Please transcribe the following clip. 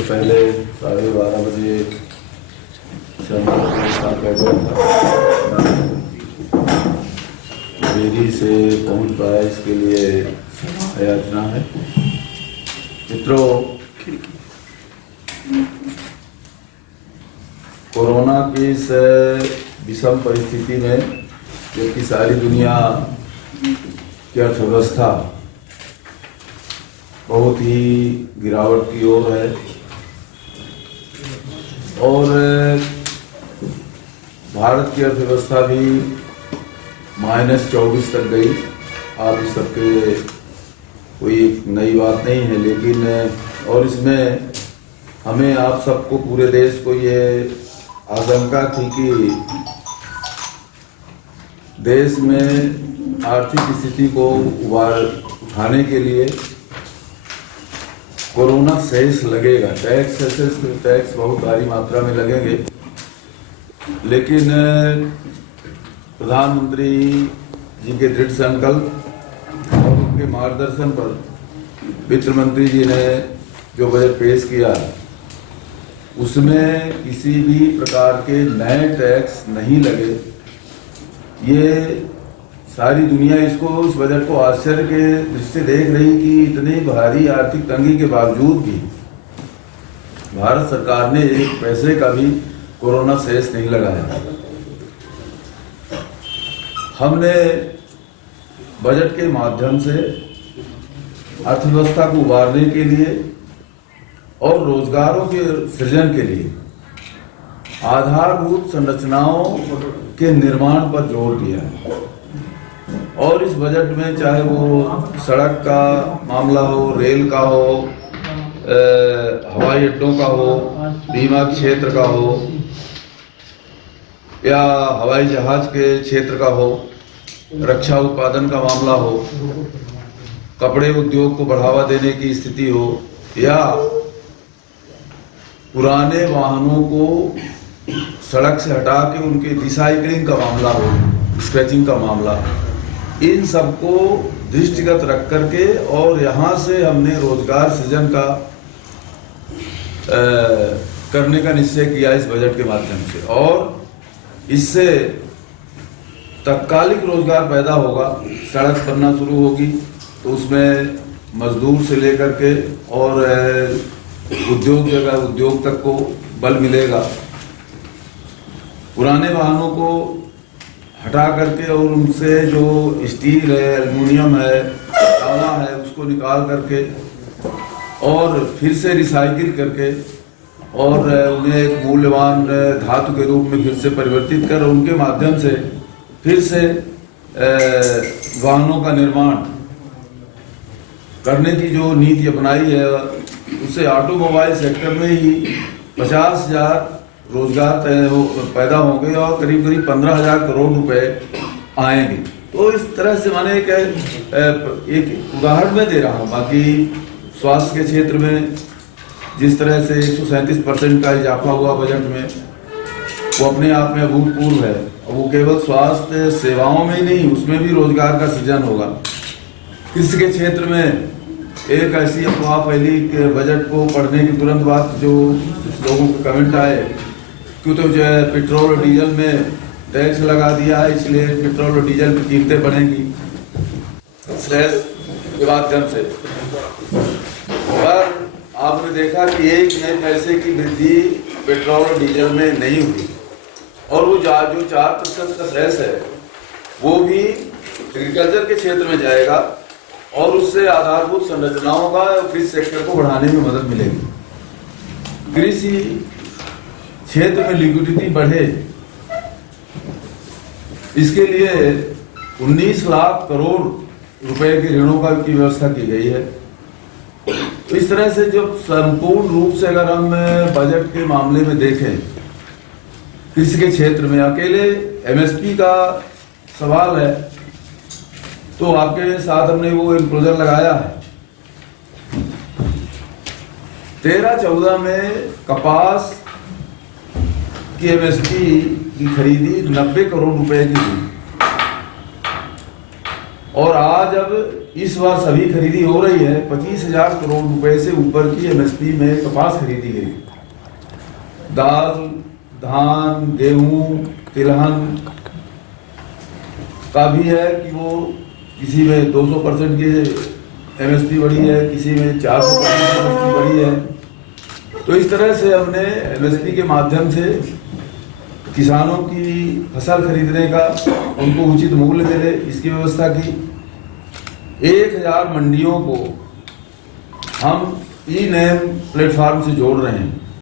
इससे पहले 12:30 बजे के साथ बैठा था, देरी से पहुंच पाया, इसके लिए याचना है। मित्रों, कोरोना की इस विषम परिस्थिति में जबकि सारी दुनिया की अर्थव्यवस्था बहुत ही गिरावट की ओर है और भारत की अर्थव्यवस्था भी -24 तक गई। आप इस सबके कोई नई बात नहीं है, लेकिन और इसमें हमें आप सबको, पूरे देश को ये आशंका थी कि देश में आर्थिक स्थिति को उठाने के लिए कोरोना सेस लगेगा। टैक्स बहुत भारी मात्रा में लगेंगे, लेकिन प्रधानमंत्री जी के दृढ़ संकल्प और उनके मार्गदर्शन पर वित्त मंत्री जी ने जो बजट पेश किया, उसमें किसी भी प्रकार के नए टैक्स नहीं लगे। ये सारी दुनिया इसको, इस बजट को आश्चर्य के दृष्टि से देख रही कि इतनी भारी आर्थिक तंगी के बावजूद भी भारत सरकार ने एक पैसे का भी कोरोना सेस नहीं लगाया। हमने बजट के माध्यम से अर्थव्यवस्था को उभारने के लिए और रोजगारों के सृजन के लिए आधारभूत संरचनाओं के निर्माण पर जोर दिया है। और इस बजट में चाहे वो सड़क का मामला हो, रेल का हो, हवाई अड्डों का हो, बीमा क्षेत्र का हो या हवाई जहाज के क्षेत्र का हो, रक्षा उत्पादन का मामला हो, कपड़े उद्योग को बढ़ावा देने की स्थिति हो, या पुराने वाहनों को सड़क से हटा के उनके रिसाइकलिंग का मामला हो, स्क्रैचिंग का मामला, इन सबको दृष्टिगत रख करके और यहाँ से हमने रोजगार सृजन का करने का निश्चय किया इस बजट के माध्यम से। और इससे तत्कालिक रोजगार पैदा होगा। सड़क बनना शुरू होगी तो उसमें मजदूर से लेकर के और उद्योग तक को बल मिलेगा। पुराने वाहनों को हटा करके और उनसे जो स्टील है, एल्युमिनियम है, तांबा है, उसको निकाल करके और फिर से रिसाइकिल करके और उन्हें एक मूल्यवान धातु के रूप में फिर से परिवर्तित कर उनके माध्यम से फिर से वाहनों का निर्माण करने की जो नीति अपनाई है, उससे ऑटोमोबाइल सेक्टर में ही 50,000 रोजगार पैदा होंगे और करीब 15,000 करोड़ रुपए आएंगे। तो इस तरह से मैंने एक उदाहरण में दे रहा हूँ। बाकी स्वास्थ्य के क्षेत्र में जिस तरह से 137% का इजाफा हुआ बजट में, वो अपने आप में अभूतपूर्व है। वो केवल स्वास्थ्य सेवाओं में ही नहीं, उसमें भी रोजगार का सृजन होगा। कृषि के क्षेत्र में एक ऐसी अफवाह फैली कि बजट को पढ़ने की तुरंत बाद जो लोगों के कमेंट आए कि तो जो है पेट्रोल और डीजल में टैक्स लगा दिया है, इसलिए पेट्रोल और डीजल की कीमतें बढ़ेंगी सेस के माध्यम से। पर आपने देखा कि एक नए पैसे की वृद्धि पेट्रोल और डीजल में नहीं हुई और वो जो 4% का सेस है वो भी एग्रीकल्चर के क्षेत्र में जाएगा और उससे आधारभूत संरचनाओं का कृषि सेक्टर को बढ़ाने में मदद मिलेगी। कृषि क्षेत्र में लिक्विडिटी बढ़े, इसके लिए 19 लाख करोड़ रुपए के ऋणों की व्यवस्था की गई है। तो इस तरह से जब संपूर्ण रूप से अगर हम बजट के मामले में देखें, कृषि के क्षेत्र में अकेले एमएसपी का सवाल है तो आपके साथ हमने वो इंक्लोजर लगाया है। 13-14 में कपास की एमएसपी की खरीदी 90 करोड़ रुपए की हुई और आज अब इस वर्ष अभी खरीदी हो रही है 25,000 करोड़ रुपए से ऊपर की एमएसपी में कपास खरीदी गई। दाल, धान, गेहूं, तिलहन का भी है कि वो किसी में 200% की एमएसपी बढ़ी है, किसी में 400% एमएसपी बढ़ी है। तो इस तरह से हमने एमएसपी के माध्यम से किसानों की फसल खरीदने का, उनको उचित मूल्य मिले, इसकी व्यवस्था की। 1000 मंडियों को हम ई-नैम प्लेटफॉर्म से जोड़ रहे हैं।